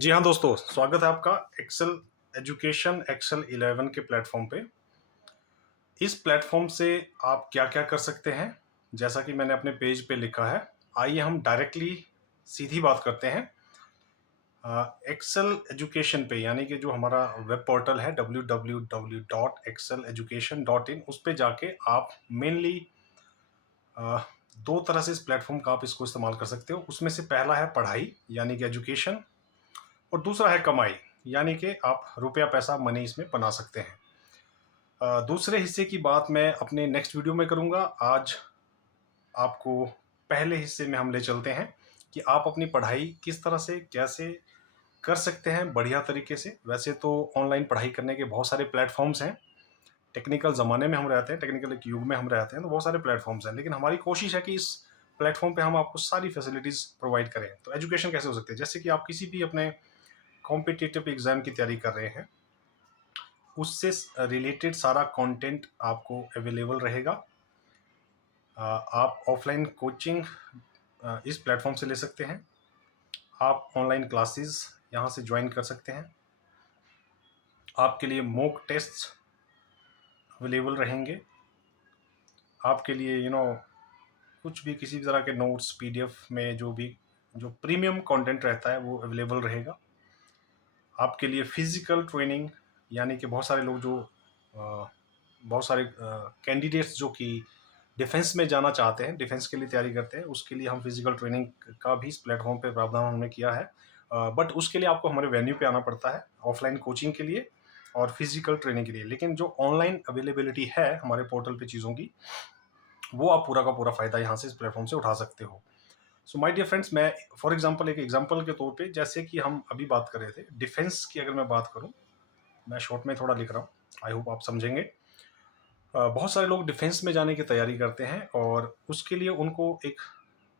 जी हाँ दोस्तों, स्वागत है आपका एक्सेल एजुकेशन एक्सेल 11 के प्लेटफॉर्म पे। इस प्लेटफॉर्म से आप क्या क्या कर सकते हैं, जैसा कि मैंने अपने पेज पे लिखा है। आइए हम डायरेक्टली सीधी बात करते हैं। एक्सेल एजुकेशन पे, यानी कि जो हमारा वेब पोर्टल है www.exceleducation.in, उस पे जाके आप मेनली दो तरह से इस प्लेटफॉर्म का आप इसको इस्तेमाल कर सकते हो। उसमें से पहला है पढ़ाई यानी कि एजुकेशन, और दूसरा है कमाई, यानी कि आप रुपया पैसा मनी इसमें बना सकते हैं। दूसरे हिस्से की बात मैं अपने नेक्स्ट वीडियो में करूंगा। आज आपको पहले हिस्से में हम ले चलते हैं कि आप अपनी पढ़ाई किस तरह से कैसे कर सकते हैं बढ़िया तरीके से। वैसे तो ऑनलाइन पढ़ाई करने के बहुत सारे प्लेटफॉर्म्स हैं। टेक्निकल ज़माने में हम रहते हैं, टेक्निकल एक युग में हम रहते हैं, तो बहुत सारे प्लेटफॉर्म्स हैं, लेकिन हमारी कोशिश है कि इस प्लेटफॉर्म पे हम आपको सारी फैसिलिटीज़ प्रोवाइड करें। तो एजुकेशन कैसे हो सकती है, जैसे कि आप किसी भी अपने कॉम्पिटिटिव एग्ज़ाम की तैयारी कर रहे हैं, उससे रिलेटेड सारा कंटेंट आपको अवेलेबल रहेगा। आप ऑफलाइन कोचिंग इस प्लेटफॉर्म से ले सकते हैं। आप ऑनलाइन क्लासेस यहाँ से ज्वाइन कर सकते हैं। आपके लिए मॉक टेस्ट्स अवेलेबल रहेंगे। आपके लिए कुछ भी किसी भी तरह के नोट्स पीडीएफ में जो प्रीमियम कंटेंट रहता है वो अवेलेबल रहेगा। आपके लिए फिजिकल ट्रेनिंग, यानी कि बहुत सारे लोग बहुत सारे कैंडिडेट्स जो कि डिफेंस में जाना चाहते हैं, डिफेंस के लिए तैयारी करते हैं, उसके लिए हम फिजिकल ट्रेनिंग का भी इस प्लेटफॉर्म पे प्रावधान हमने किया है। बट उसके लिए आपको हमारे वेन्यू पे आना पड़ता है, ऑफलाइन कोचिंग के लिए और फिजिकल ट्रेनिंग के लिए। लेकिन जो ऑनलाइन अवेलेबिलिटी है हमारे पोर्टल पे चीज़ों की, वो आप पूरा का पूरा फ़ायदा यहाँ से इस प्लेटफॉर्म से उठा सकते हो। सो माय डियर फ्रेंड्स, मैं फॉर एग्जांपल एक एग्जांपल के तौर पे, जैसे कि हम अभी बात कर रहे थे डिफेंस की, अगर मैं बात करूं, मैं शॉर्ट में थोड़ा लिख रहा हूँ, आई होप आप समझेंगे। बहुत सारे लोग डिफेंस में जाने की तैयारी करते हैं और उसके लिए उनको एक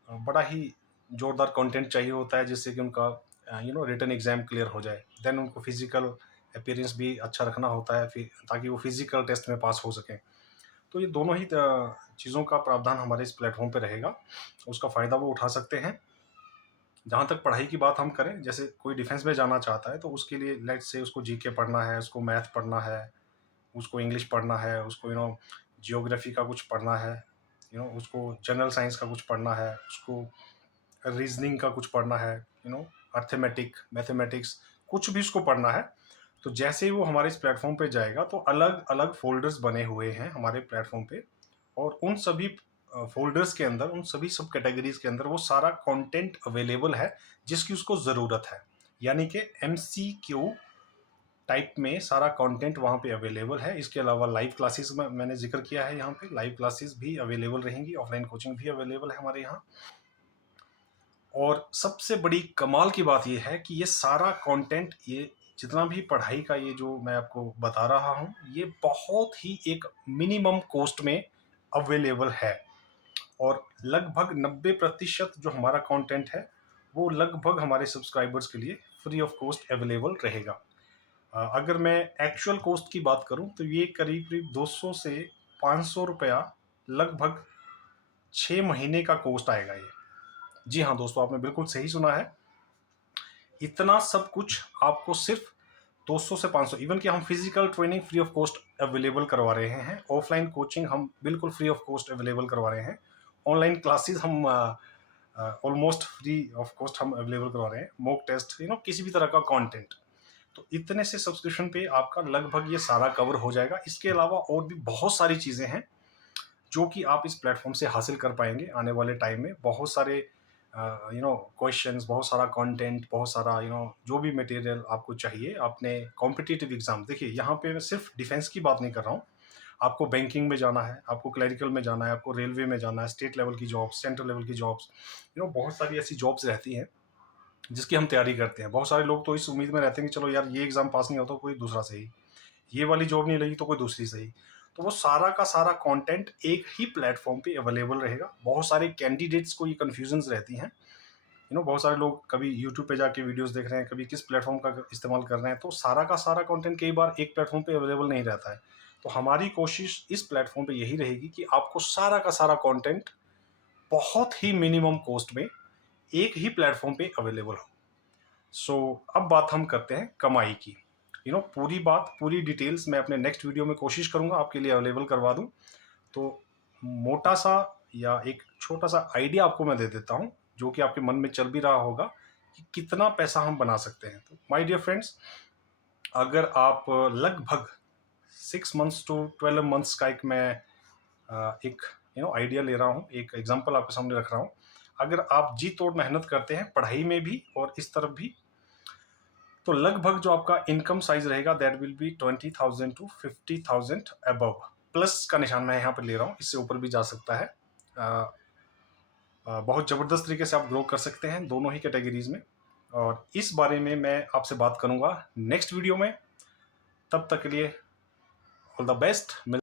बड़ा ही जोरदार कंटेंट चाहिए होता है, जिससे कि उनका रिटन एग्जाम क्लियर हो जाए। देन उनको फिजिकल अपीयरेंस भी अच्छा रखना होता है, फिर ताकि वो फिजिकल टेस्ट में पास हो सकें। तो ये दोनों ही चीज़ों का प्रावधान हमारे इस प्लेटफॉर्म पे रहेगा, उसका फ़ायदा वो उठा सकते हैं। जहाँ तक पढ़ाई की बात हम करें, जैसे कोई डिफेंस में जाना चाहता है तो उसके लिए लेट्स से उसको जीके पढ़ना है, उसको मैथ पढ़ना है, उसको इंग्लिश पढ़ना है, उसको जियोग्राफी का कुछ पढ़ना है, उसको जनरल साइंस का कुछ पढ़ना है, उसको रीजनिंग का कुछ पढ़ना है, अर्थमेटिक मैथमेटिक्स, कुछ भी उसको पढ़ना है। तो जैसे ही वो हमारे इस प्लेटफॉर्म पे जाएगा तो अलग अलग फोल्डर्स बने हुए हैं हमारे प्लेटफॉर्म पे, और उन सभी फोल्डर्स के अंदर, उन सभी सब कैटेगरीज के अंदर वो सारा कंटेंट अवेलेबल है जिसकी उसको ज़रूरत है। यानी कि एमसीक्यू टाइप में सारा कंटेंट वहाँ पे अवेलेबल है। इसके अलावा लाइव क्लासेस में मैंने जिक्र किया है, यहाँ पे लाइव क्लासेस भी अवेलेबल रहेंगी, ऑफलाइन कोचिंग भी अवेलेबल है हमारे यहाँ। और सबसे बड़ी कमाल की बात यह है कि ये सारा कंटेंट, ये जितना भी पढ़ाई का ये जो मैं आपको बता रहा हूँ, ये बहुत ही एक मिनिमम कॉस्ट में अवेलेबल है। और लगभग 90% जो हमारा कंटेंट है वो लगभग हमारे सब्सक्राइबर्स के लिए फ्री ऑफ कॉस्ट अवेलेबल रहेगा। अगर मैं एक्चुअल कॉस्ट की बात करूं तो ये करीब करीब 200 से 500 रुपया लगभग 6 महीने का कॉस्ट आएगा ये। जी हाँ दोस्तों, आपने बिल्कुल सही सुना है। इतना सब कुछ आपको सिर्फ 200 से 500, इवन कि हम physical training free of cost available करवा रहे हैं, ऑफलाइन कोचिंग हम बिल्कुल फ्री ऑफ कॉस्ट अवेलेबल करवा रहे हैं, ऑनलाइन क्लासेस हम ऑलमोस्ट फ्री ऑफ कॉस्ट हम अवेलेबल करवा रहे हैं, मॉक टेस्ट, किसी भी तरह का कंटेंट। तो इतने से सब्सक्रिप्शन पे आपका लगभग ये सारा कवर हो जाएगा। इसके अलावा और भी बहुत सारी चीज़ें हैं जो कि आप इस प्लेटफॉर्म से हासिल कर पाएंगे आने वाले टाइम में। बहुत सारे क्वेश्चंस, बहुत सारा कंटेंट, बहुत सारा जो भी मटेरियल आपको चाहिए अपने कॉम्पिटिटिव एग्जाम। देखिए, यहाँ पे मैं सिर्फ डिफेंस की बात नहीं कर रहा हूँ। आपको बैंकिंग में जाना है, आपको क्लरिकल में जाना है, आपको रेलवे में जाना है, स्टेट लेवल की जॉब्स, सेंट्रल लेवल की जॉब्स, बहुत सारी ऐसी जॉब्स रहती हैं जिसकी हम तैयारी करते हैं। बहुत सारे लोग तो इस उम्मीद में रहते हैं कि चलो यार, ये एग्जाम पास नहीं होता कोई दूसरा सही, ये वाली जॉब नहीं लगी तो कोई दूसरी सही। तो वो सारा का सारा कंटेंट एक ही प्लेटफॉर्म पे अवेलेबल रहेगा। बहुत सारे कैंडिडेट्स को ये कन्फ्यूजन्स रहती हैं, बहुत सारे लोग कभी यूट्यूब पे जाके वीडियोस देख रहे हैं, कभी किस प्लेटफॉर्म का इस्तेमाल कर रहे हैं, तो सारा का सारा कंटेंट कई बार एक प्लेटफॉर्म पे अवेलेबल नहीं रहता है। तो हमारी कोशिश इस प्लेटफॉर्म पे यही रहेगी कि आपको सारा का सारा कंटेंट बहुत ही मिनिमम कॉस्ट में एक ही प्लेटफॉर्म पे अवेलेबल हो। सो अब बात हम करते हैं कमाई की। पूरी बात, पूरी डिटेल्स मैं अपने नेक्स्ट वीडियो में कोशिश करूंगा आपके लिए अवेलेबल करवा दूं। तो मोटा सा या एक छोटा सा आइडिया आपको मैं दे देता हूं, जो कि आपके मन में चल भी रहा होगा कि कितना पैसा हम बना सकते हैं। तो माय डियर फ्रेंड्स, अगर आप लगभग 6 मंथ्स टू 12 मंथ्स का एक आइडिया ले रहा हूँ, एक एग्जांपल आपके सामने रख रहा हूँ। अगर आप जी तोड़ मेहनत करते हैं पढ़ाई में भी और इस तरफ भी, तो लगभग जो आपका इनकम साइज रहेगा that will be 20,000 to 50,000 above. Plus का निशान मैं यहाँ पर ले रहा हूँ, इससे ऊपर भी जा सकता है। बहुत ज़बरदस्त तरीके से आप ग्रो कर सकते हैं दोनों ही कैटेगरीज में, और इस बारे में मैं आपसे बात करूंगा नेक्स्ट वीडियो में। तब तक के लिए ऑल द बेस्ट।